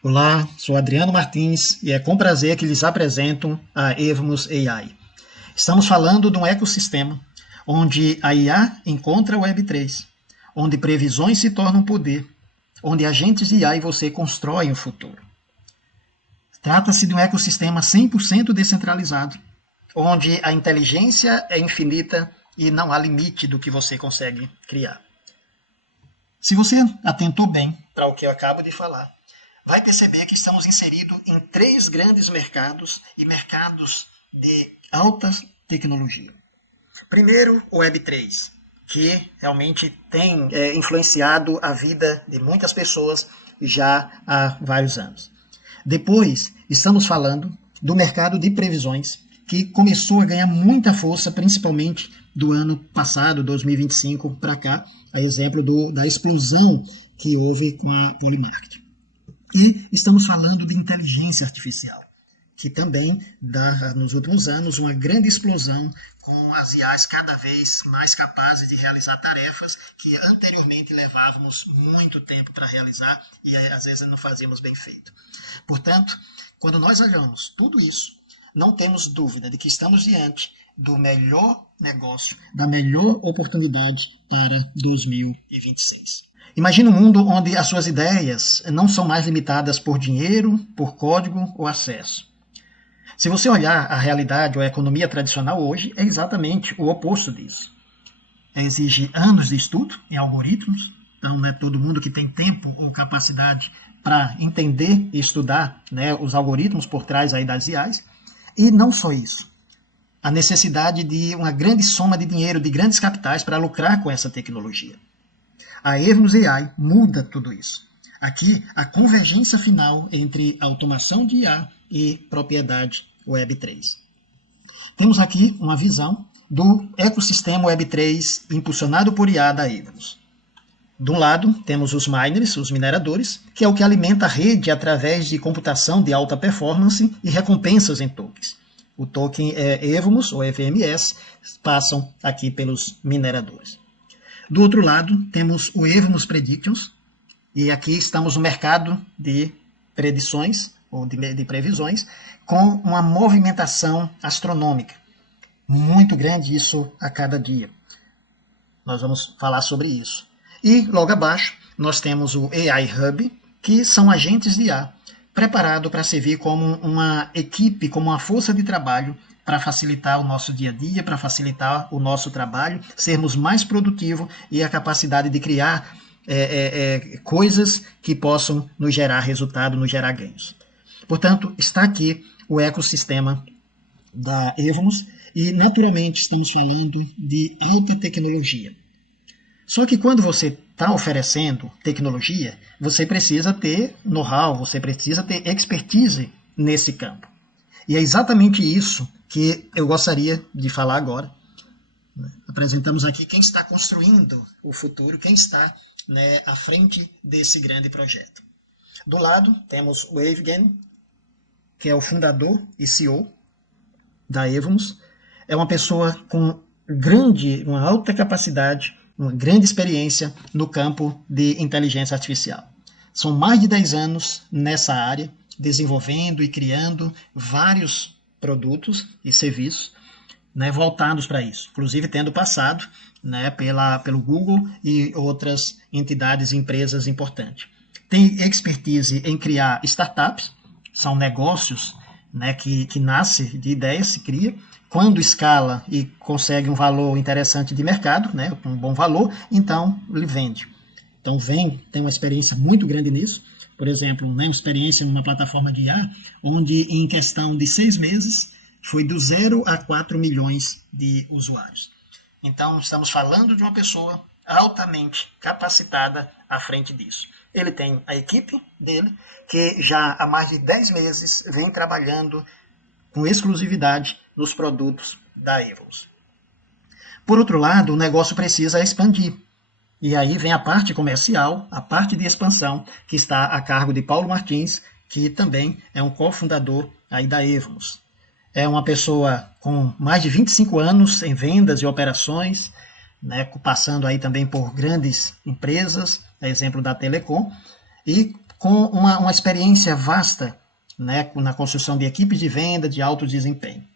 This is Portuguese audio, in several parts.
Olá, sou Adriano Martins e é com prazer que lhes apresento a Evmos AI. Estamos falando de um ecossistema onde a IA encontra a Web3, onde previsões se tornam poder, onde agentes de IA e você constroem o futuro. Trata-se de um ecossistema 100% descentralizado, onde a inteligência é infinita e não há limite do que você consegue criar. Se você atentou bem para o que eu acabo de falar, vai perceber que estamos inseridos em 3 grandes mercados e mercados de alta tecnologia. Primeiro, o Web3, que realmente tem influenciado a vida de muitas pessoas já há vários anos. Depois, estamos falando do mercado de previsões, que começou a ganhar muita força, principalmente do ano passado, 2025, para cá, a exemplo da explosão que houve com a Polymarket. E estamos falando de inteligência artificial, que também dá, nos últimos anos, uma grande explosão com as IAs cada vez mais capazes de realizar tarefas que anteriormente levávamos muito tempo para realizar e às vezes não fazíamos bem feito. Portanto, quando nós olhamos tudo isso, não temos dúvida de que estamos diante do melhor negócio, da melhor oportunidade para 2026. Imagine um mundo onde as suas ideias não são mais limitadas por dinheiro, por código ou acesso. Se você olhar a realidade ou a economia tradicional hoje, é exatamente o oposto disso. Exige anos de estudo em algoritmos, então não é todo mundo que tem tempo ou capacidade para entender e estudar, os algoritmos por trás aí das IAs. E não só isso. A necessidade de uma grande soma de dinheiro, de grandes capitais para lucrar com essa tecnologia. A Evmos AI muda tudo isso. Aqui, a convergência final entre automação de IA e propriedade Web3. Temos aqui uma visão do ecossistema Web3 impulsionado por IA da Evmos. De um lado, temos os miners, os mineradores, que é o que alimenta a rede através de computação de alta performance e recompensas em tokens. O token Evmos, ou EVMS, passam aqui pelos mineradores. Do outro lado, temos o Evmos Predictions, e aqui estamos no mercado de predições, ou de previsões, com uma movimentação astronômica. Muito grande isso a cada dia. Nós vamos falar sobre isso. E logo abaixo, nós temos o AI Hub, que são agentes de IA, preparado para servir como uma equipe, como uma força de trabalho para facilitar o nosso dia a dia, para facilitar o nosso trabalho, sermos mais produtivos e a capacidade de criar coisas que possam nos gerar resultado, nos gerar ganhos. Portanto, está aqui o ecossistema da Evmos e, naturalmente, estamos falando de alta tecnologia. Só que quando você está oferecendo tecnologia, você precisa ter know-how, você precisa ter expertise nesse campo. E é exatamente isso que eu gostaria de falar agora. Apresentamos aqui quem está construindo o futuro, quem está à frente desse grande projeto. Do lado, temos o Evgen, que é o fundador e CEO da Evmos. É uma pessoa com uma alta capacidade, uma grande experiência no campo de inteligência artificial. São mais de 10 anos nessa área, desenvolvendo e criando vários produtos e serviços voltados para isso, inclusive tendo passado pelo Google e outras entidades e empresas importantes. Tem expertise em criar startups, são negócios que nascem de ideias, se cria, quando escala e consegue um valor interessante de mercado, um bom valor, então ele vende. Então tem uma experiência muito grande nisso. Por exemplo, uma experiência em uma plataforma de IA, onde em questão de 6 meses, foi do 0 a 4 milhões de usuários. Então estamos falando de uma pessoa altamente capacitada à frente disso. Ele tem a equipe dele, que já há mais de 10 meses vem trabalhando com exclusividade nos produtos da Evmos. Por outro lado, o negócio precisa expandir. E aí vem a parte comercial, a parte de expansão, que está a cargo de Paulo Martins, que também é um cofundador aí da Evmos. É uma pessoa com mais de 25 anos em vendas e operações, passando aí também por grandes empresas, a exemplo da Telecom, e com uma experiência vasta, né, na construção de equipes de venda de alto desempenho.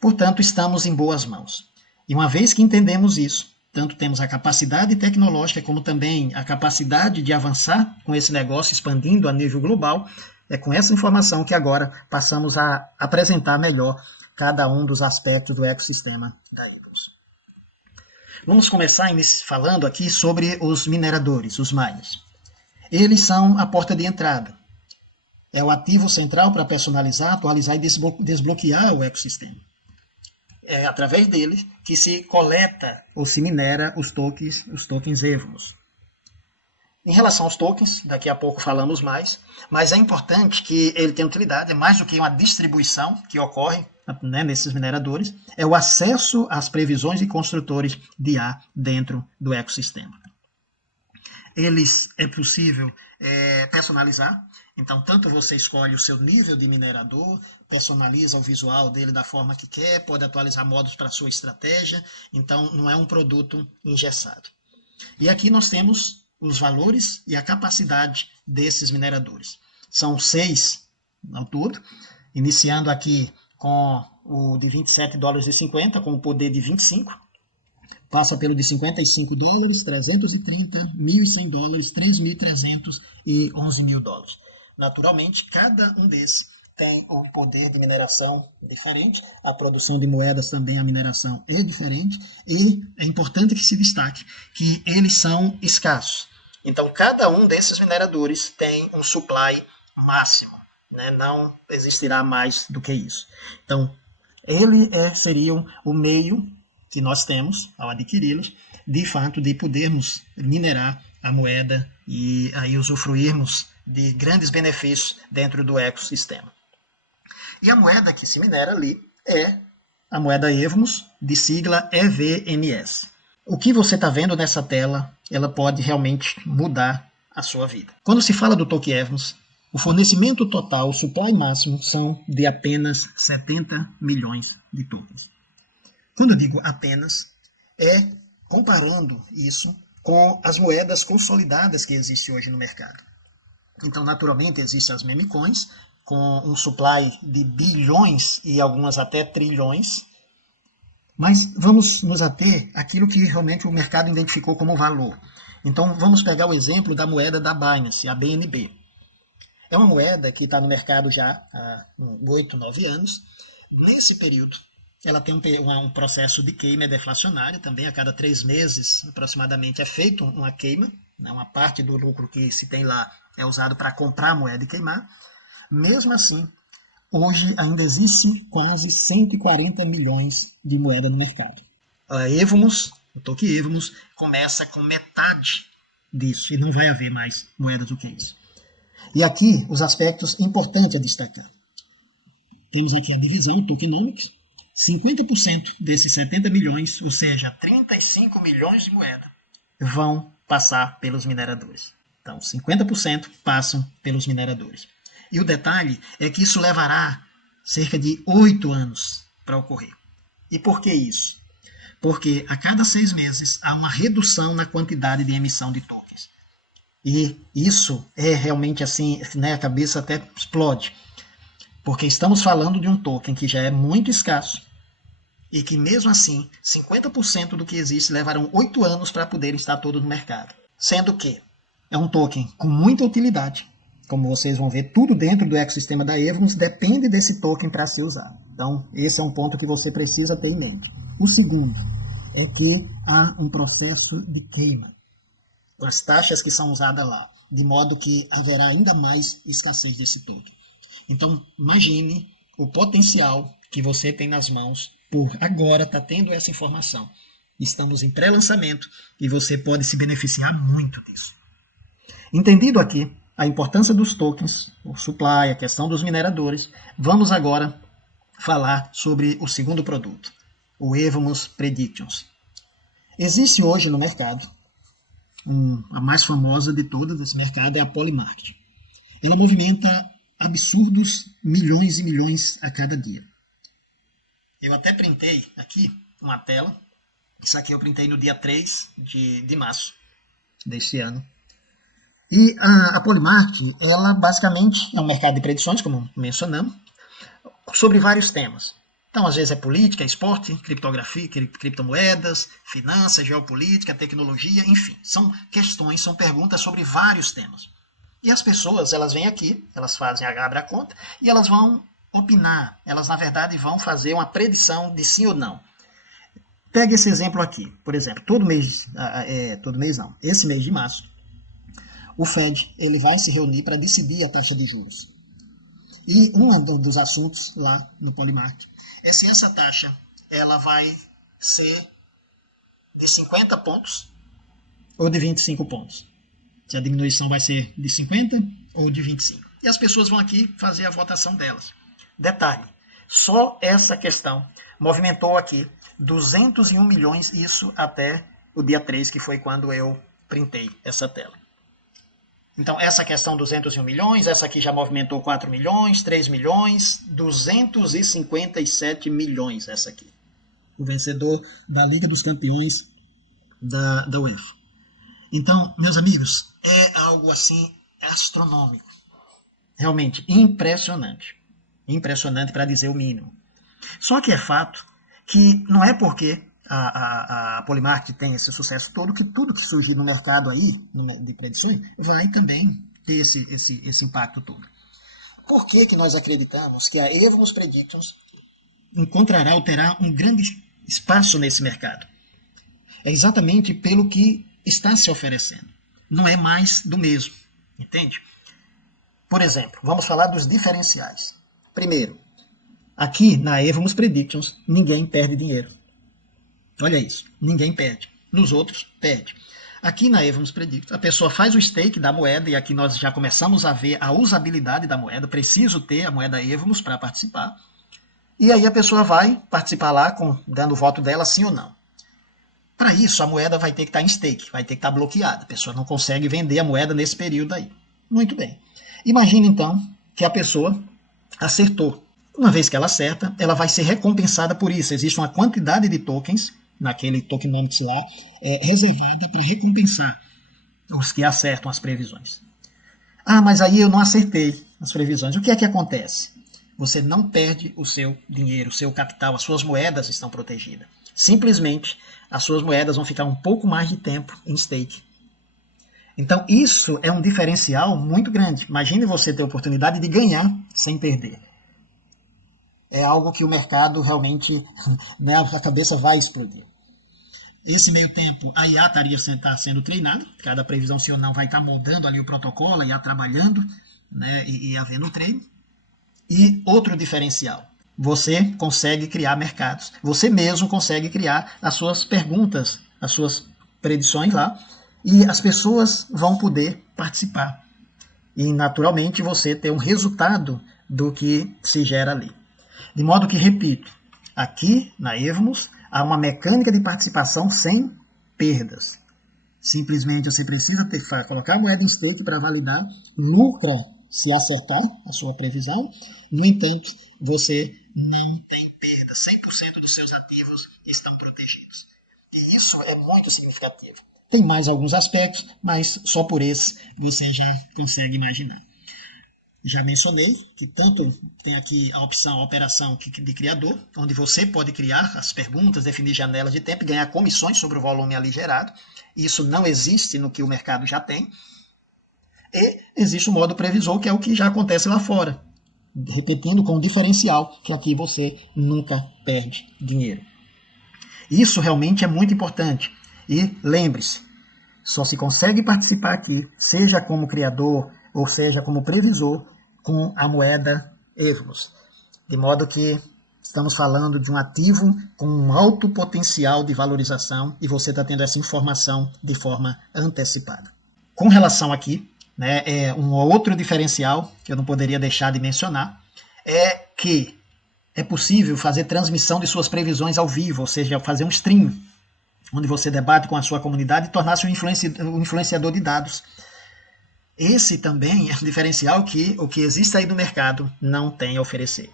Portanto, estamos em boas mãos. E uma vez que entendemos isso, tanto temos a capacidade tecnológica como também a capacidade de avançar com esse negócio, expandindo a nível global, é com essa informação que agora passamos a apresentar melhor cada um dos aspectos do ecossistema da Evos. Vamos começar falando aqui sobre os mineradores, os miners. Eles são a porta de entrada. É o ativo central para personalizar, atualizar e desbloquear o ecossistema. É através deles que se coleta ou se minera os tokens Evos. Em relação aos tokens, daqui a pouco falamos mais, mas é importante que ele tenha utilidade, é mais do que uma distribuição que ocorre, né, nesses mineradores, é o acesso às previsões de construtores de IA dentro do ecossistema. Eles é possível personalizar, então tanto você escolhe o seu nível de minerador, personaliza o visual dele da forma que quer, pode atualizar modos para a sua estratégia, então não é um produto engessado. E aqui nós temos os valores e a capacidade desses mineradores. São 6 ao todo, iniciando aqui com o de $27,50, com o poder de 25, passa pelo de $55, 330, $1.100, 3.300 e $11.000. Naturalmente, cada um desses tem um poder de mineração diferente, a produção de moedas também, a mineração é diferente, e é importante que se destaque que eles são escassos. Então, cada um desses mineradores tem um supply máximo, né? Não existirá mais do que isso. Então, ele seria o meio que nós temos, ao adquiri-los, de fato, de podermos minerar a moeda e aí usufruirmos de grandes benefícios dentro do ecossistema. E a moeda que se minera ali é a moeda Evmos, de sigla EVMS. O que você está vendo nessa tela, ela pode realmente mudar a sua vida. Quando se fala do token Evmos, o fornecimento total, o supply máximo, são de apenas 70 milhões de tokens. Quando eu digo apenas, é comparando isso com as moedas consolidadas que existem hoje no mercado. Então, naturalmente, existem as meme coins, com um supply de bilhões e algumas até trilhões, mas vamos nos ater àquilo que realmente o mercado identificou como valor. Então, vamos pegar o exemplo da moeda da Binance, a BNB. É uma moeda que está no mercado já há 8, 9 anos. Nesse período, ela tem um processo de queima deflacionária, também a cada 3 meses aproximadamente é feito uma queima, né? Uma parte do lucro que se tem lá é usado para comprar a moeda e queimar. Mesmo assim, hoje ainda existe quase 140 milhões de moeda no mercado. A Evmos, o token Evmos, começa com metade disso e não vai haver mais moedas do que isso. E aqui os aspectos importantes a destacar. Temos aqui a divisão tokenomics, 50% desses 70 milhões, ou seja, 35 milhões de moeda, vão passar pelos mineradores. Então, 50% passam pelos mineradores. E o detalhe é que isso levará cerca de 8 anos para ocorrer. E por que isso? Porque a cada 6 meses há uma redução na quantidade de emissão de tokens. E isso é realmente assim, né, a cabeça até explode. Porque estamos falando de um token que já é muito escasso e que mesmo assim, 50% do que existe levarão 8 anos para poder estar todo no mercado. Sendo que é um token com muita utilidade. Como vocês vão ver, tudo dentro do ecossistema da Evmos depende desse token para ser usado. Então, esse é um ponto que você precisa ter em mente. O segundo é que há um processo de queima. As taxas que são usadas lá, de modo que haverá ainda mais escassez desse token. Então, imagine o potencial que você tem nas mãos por agora estar tendo essa informação. Estamos em pré-lançamento e você pode se beneficiar muito disso. Entendido aqui a importância dos tokens, o supply, a questão dos mineradores, vamos agora falar sobre o segundo produto, o Evmos Predictions. Existe hoje no mercado, a mais famosa de todas desse mercado é a Polymarket. Ela movimenta absurdos milhões e milhões a cada dia. Eu até printei aqui uma tela. Isso aqui eu printei no dia 3 de março deste ano. E a Polymarket, ela basicamente é um mercado de predições, como mencionamos, sobre vários temas. Então, às vezes é política, esporte, criptografia, criptomoedas, finanças, geopolítica, tecnologia, enfim. São questões, são perguntas sobre vários temas. E as pessoas, elas vêm aqui, elas abrem a conta e elas vão opinar. Elas, na verdade, vão fazer uma predição de sim ou não. Pega esse exemplo aqui. Por exemplo, esse mês de março, o Fed ele vai se reunir para decidir a taxa de juros. E um dos assuntos lá no Polymarket é se essa taxa ela vai ser de 50 pontos ou de 25 pontos. Se a diminuição vai ser de 50 ou de 25. E as pessoas vão aqui fazer a votação delas. Detalhe, só essa questão movimentou aqui 201 milhões, isso até o dia 3, que foi quando eu printei essa tela. Então, essa questão 201 milhões, essa aqui já movimentou 4 milhões, 3 milhões, 257 milhões essa aqui. O vencedor da Liga dos Campeões da UEFA. Então, meus amigos, é algo assim astronômico. Realmente impressionante. Impressionante para dizer o mínimo. Só que é fato que não é porque a Polymarket tem esse sucesso todo que tudo que surgir no mercado aí, de predições, vai também ter esse impacto todo. Por que nós acreditamos que a Evmos Predictions encontrará ou terá um grande espaço nesse mercado? É exatamente pelo que está se oferecendo. Não é mais do mesmo, entende? Por exemplo, vamos falar dos diferenciais. Primeiro, aqui na Evmos Predictions, ninguém perde dinheiro. Olha isso, ninguém perde. Nos outros, perde. Aqui na Evmos Predictions, a pessoa faz o stake da moeda, e aqui nós já começamos a ver a usabilidade da moeda. Preciso ter a moeda Evmos para participar. E aí a pessoa vai participar lá, dando o voto dela, sim ou não. Para isso, a moeda vai ter que estar em stake, vai ter que estar bloqueada. A pessoa não consegue vender a moeda nesse período aí. Muito bem. Imagina, então, que a pessoa acertou. Uma vez que ela acerta, ela vai ser recompensada por isso. Existe uma quantidade de tokens, naquele tokenomics lá, reservada para recompensar os que acertam as previsões. Ah, mas aí eu não acertei as previsões. O que é que acontece? Você não perde o seu dinheiro, o seu capital, as suas moedas estão protegidas. Simplesmente, as suas moedas vão ficar um pouco mais de tempo em stake. Então, isso é um diferencial muito grande. Imagine você ter a oportunidade de ganhar sem perder. É algo que o mercado realmente, né, a cabeça vai explodir. Esse meio tempo, a IA está sendo treinada, cada previsão se ou não vai estar moldando ali o protocolo, a IA trabalhando, né, e havendo treino. E outro diferencial, você consegue criar mercados, você mesmo consegue criar as suas perguntas, as suas predições lá, e as pessoas vão poder participar. E, naturalmente, você ter um resultado do que se gera ali. De modo que, repito, aqui na Evmos há uma mecânica de participação sem perdas. Simplesmente você precisa colocar a moeda em stake para validar, lucra se acertar a sua previsão. No entanto, você não tem perda. 100% dos seus ativos estão protegidos. E isso é muito significativo. Tem mais alguns aspectos, mas só por esse você já consegue imaginar. Já mencionei que tanto tem aqui a opção, a operação de criador, onde você pode criar as perguntas, definir janelas de tempo e ganhar comissões sobre o volume ali gerado. Isso não existe no que o mercado já tem. E existe o modo previsor, que é o que já acontece lá fora. Repetindo com um diferencial, que aqui você nunca perde dinheiro. Isso realmente é muito importante. E lembre-se, só se consegue participar aqui, seja como criador ou seja como previsor, com a moeda Evmos. De modo que estamos falando de um ativo com um alto potencial de valorização e você está tendo essa informação de forma antecipada. Com relação aqui, né, um outro diferencial que eu não poderia deixar de mencionar é que é possível fazer transmissão de suas previsões ao vivo, ou seja, fazer um stream, onde você debate com a sua comunidade e tornar-se um influenciador de dados. Esse também é um diferencial que o que existe aí no mercado não tem a oferecer.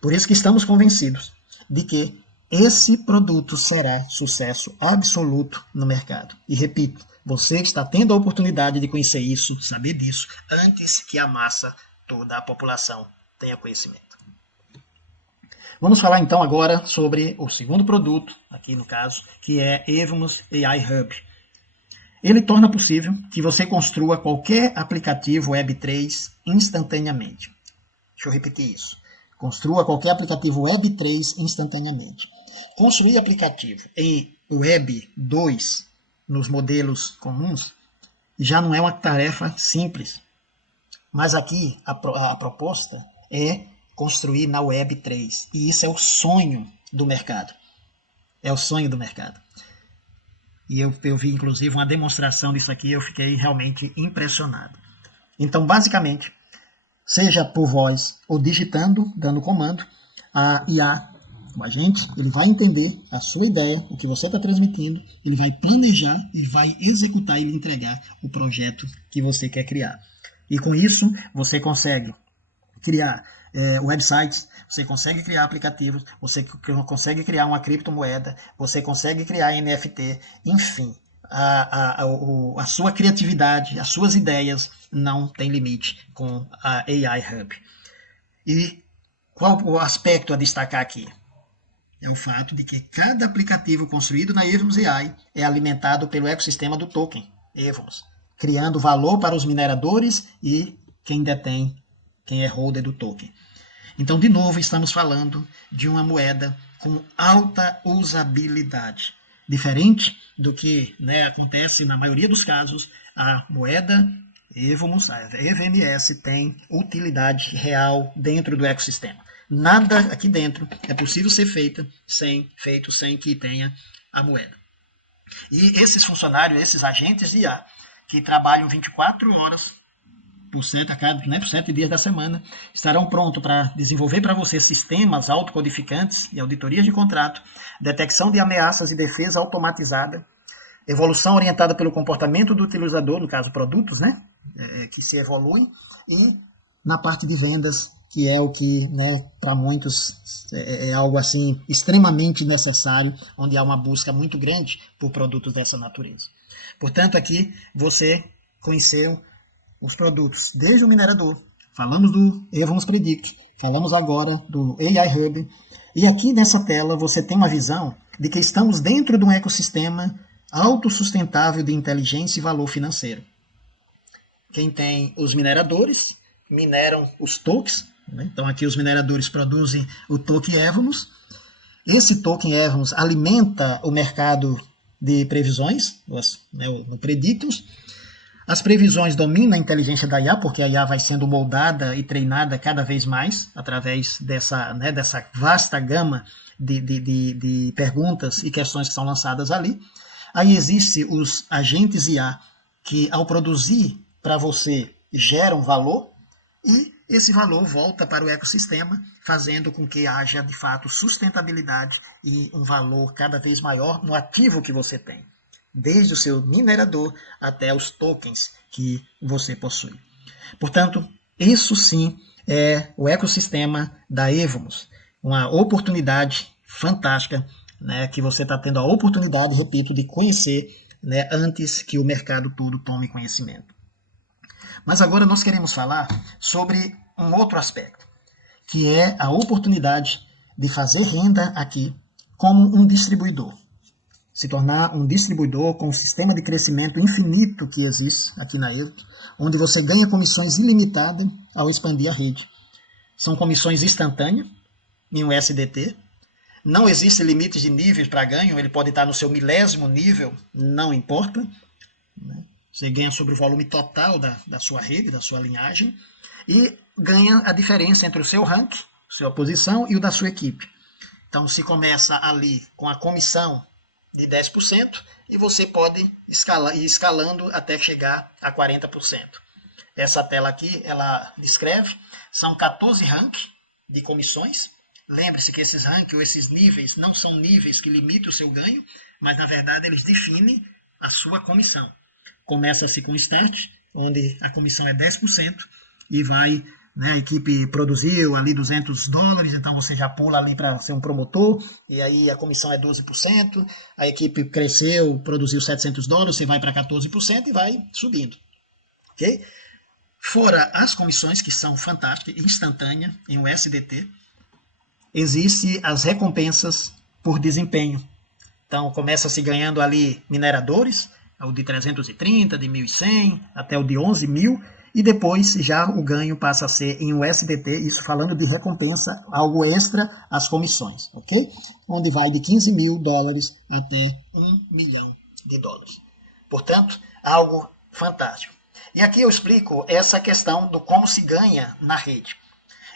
Por isso que estamos convencidos de que esse produto será sucesso absoluto no mercado. E repito, você está tendo a oportunidade de conhecer isso, saber disso, antes que a massa, toda a população, tenha conhecimento. Vamos falar então agora sobre o segundo produto, aqui no caso, que é Evmos AI Hub. Ele torna possível que você construa qualquer aplicativo Web3 instantaneamente. Deixa eu repetir isso. Construa qualquer aplicativo Web3 instantaneamente. Construir aplicativo em Web 2, nos modelos comuns, já não é uma tarefa simples. Mas aqui a proposta é construir na Web 3. E isso é o sonho do mercado. É o sonho do mercado. E eu vi, inclusive, uma demonstração disso aqui e eu fiquei realmente impressionado. Então, basicamente, seja por voz ou digitando, dando comando, a IA, o agente, ele vai entender a sua ideia, o que você está transmitindo, ele vai planejar e vai executar e lhe entregar o projeto que você quer criar. E com isso, você consegue criar websites, você consegue criar aplicativos, você consegue criar uma criptomoeda, você consegue criar NFT, enfim, a sua criatividade, as suas ideias não tem limite com a AI Hub. E qual o aspecto a destacar aqui? É o fato de que cada aplicativo construído na Evmos AI é alimentado pelo ecossistema do token Evmos, criando valor para os mineradores e quem detém, quem é holder do token. Então, de novo, estamos falando de uma moeda com alta usabilidade. Diferente do que acontece na maioria dos casos, a moeda Evmos, a EVMS, tem utilidade real dentro do ecossistema. Nada aqui dentro é possível ser feito sem que tenha a moeda. E esses funcionários, esses agentes de IA, que trabalham 24 horas por 7 dias da semana, estarão prontos para desenvolver para você sistemas autocodificantes e auditorias de contrato, detecção de ameaças e defesa automatizada, evolução orientada pelo comportamento do utilizador, no caso produtos, que se evoluem, e na parte de vendas, que é o que, para muitos é algo assim extremamente necessário, onde há uma busca muito grande por produtos dessa natureza. Portanto, aqui você conheceu os produtos, desde o minerador, falamos do Evmos Predict, falamos agora do AI Hub, e aqui nessa tela você tem uma visão de que estamos dentro de um ecossistema autossustentável de inteligência e valor financeiro. Quem tem os mineradores, mineram os tokens, então aqui os mineradores produzem o token Evmos, esse token Evmos alimenta o mercado de previsões, no Predictus. As previsões dominam a inteligência da IA, porque a IA vai sendo moldada e treinada cada vez mais através dessa vasta gama de perguntas e questões que são lançadas ali. Aí existem os agentes IA que, ao produzir para você, geram valor e esse valor volta para o ecossistema, fazendo com que haja, de fato, sustentabilidade e um valor cada vez maior no ativo que você tem, desde o seu minerador até os tokens que você possui. Portanto, isso sim é o ecossistema da Evmos, uma oportunidade fantástica, que você está tendo a oportunidade, repito, de conhecer antes que o mercado todo tome conhecimento. Mas agora nós queremos falar sobre um outro aspecto, que é a oportunidade de fazer renda aqui como um distribuidor. Se tornar um distribuidor com um sistema de crescimento infinito que existe aqui na Evmos, onde você ganha comissões ilimitadas ao expandir a rede. São comissões instantâneas em um SDT. Não existe limite de níveis para ganho, ele pode estar no seu milésimo nível, não importa. Você ganha sobre o volume total da sua rede, da sua linhagem, e ganha a diferença entre o seu rank, sua posição, e o da sua equipe. Então, se começa ali com a comissão de 10%, e você pode ir escalando até chegar a 40%. Essa tela aqui, ela descreve, são 14 ranks de comissões. Lembre-se que esses ranks ou esses níveis não são níveis que limitam o seu ganho, mas, na verdade, eles definem a sua comissão. Começa-se com Start, onde a comissão é 10%, e vai né, a equipe produziu ali $200, então você já pula ali para ser um promotor, e aí a comissão é 12%, a equipe cresceu, produziu $700, você vai para 14% e vai subindo. Ok? Fora as comissões, que são fantásticas, instantâneas, em USDT, existem as recompensas por desempenho. Então, começa-se ganhando ali mineradores, o de 330, de 1.100, até o de 11.000, e depois já o ganho passa a ser em USDT, isso falando de recompensa, algo extra às comissões, ok? Onde vai de $15.000 até $1 milhão. Portanto, algo fantástico. E aqui eu explico essa questão do como se ganha na rede.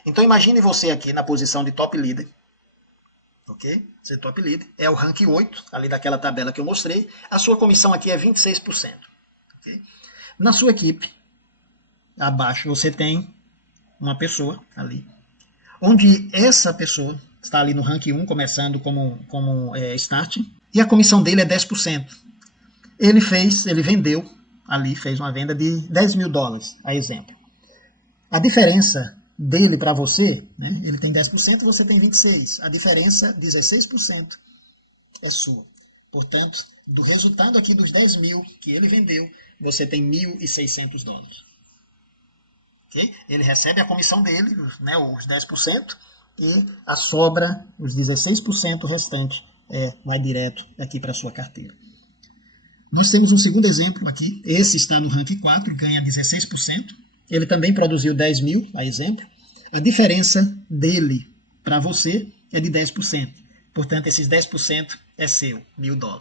Então imagine você aqui na posição de top leader, ok? Você top leader, é o rank 8, ali daquela tabela que eu mostrei, a sua comissão aqui é 26%. Okay? Na sua equipe, abaixo você tem uma pessoa ali, onde essa pessoa está ali no rank 1, começando como start, e a comissão dele é 10%. Ele vendeu ali, fez uma venda de $10.000, a exemplo. A diferença dele para você, né, ele tem 10%, você tem 26%. A diferença, 16%, é sua. Portanto, do resultado aqui dos 10.000 que ele vendeu, você tem $1.600. Okay? Ele recebe a comissão dele, né, os 10%, e a sobra, os 16% restante, vai direto aqui para a sua carteira. Nós temos um segundo exemplo aqui. Esse está no rank 4, ganha 16%. Ele também produziu 10.000, a exemplo. A diferença dele para você é de 10%. Portanto, esses 10% é seu, $1.000.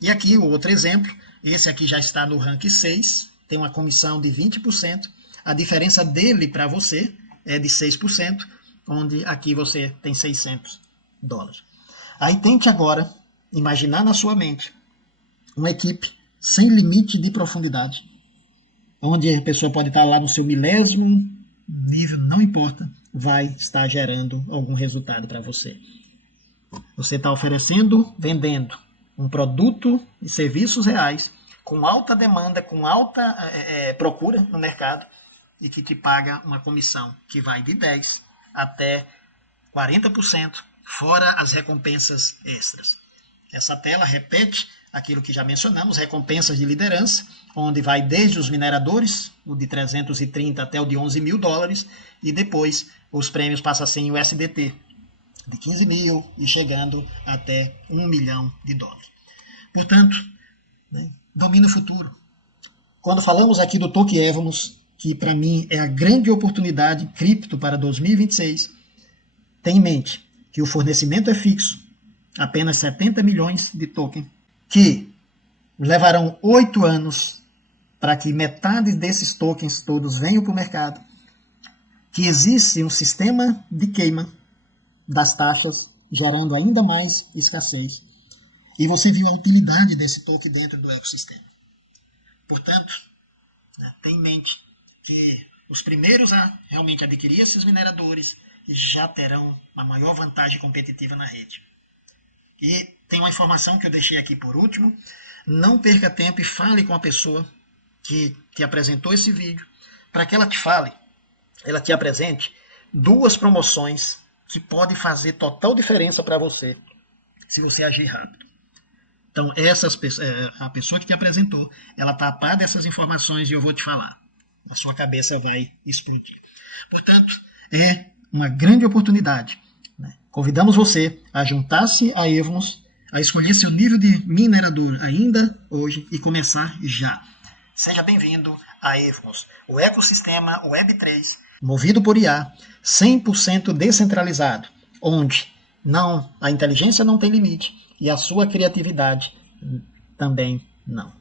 E aqui o outro exemplo. Esse aqui já está no rank 6, tem uma comissão de 20%. A diferença dele para você é de 6%, onde aqui você tem $600. Aí tente agora imaginar na sua mente uma equipe sem limite de profundidade, onde a pessoa pode estar lá no seu milésimo nível, não importa, vai estar gerando algum resultado para você. Você está oferecendo, vendendo um produto e serviços reais, com alta demanda, com alta procura no mercado, e que te paga uma comissão que vai de 10% até 40%, fora as recompensas extras. Essa tela repete aquilo que já mencionamos, recompensas de liderança, onde vai desde os mineradores, o de 330 até o de $11.000, e depois os prêmios passam a ser em USDT, de 15.000 e chegando até $1 milhão. Portanto, né, domina o futuro. Quando falamos aqui do token Evmos, que para mim é a grande oportunidade cripto para 2026, tenha em mente que o fornecimento é fixo, apenas 70 milhões de tokens, que levarão 8 anos para que metade desses tokens todos venham para o mercado, que existe um sistema de queima das taxas, gerando ainda mais escassez. E você viu a utilidade desse token dentro do ecossistema. Portanto, tenha em mente que os primeiros a realmente adquirir esses mineradores já terão uma maior vantagem competitiva na rede. E tem uma informação que eu deixei aqui por último. Não perca tempo e fale com a pessoa que te apresentou esse vídeo, para que ela te fale, ela te apresente 2 promoções que podem fazer total diferença para você, se você agir rápido. Então, a pessoa que te apresentou, ela está a par dessas informações e eu vou te falar. A sua cabeça vai explodir. Portanto, é uma grande oportunidade. Convidamos você a juntar-se a Evmos, a escolher seu nível de minerador ainda hoje e começar já. Seja bem-vindo a Evmos, o ecossistema Web3, movido por IA, 100% descentralizado, onde a inteligência não tem limite e a sua criatividade também não.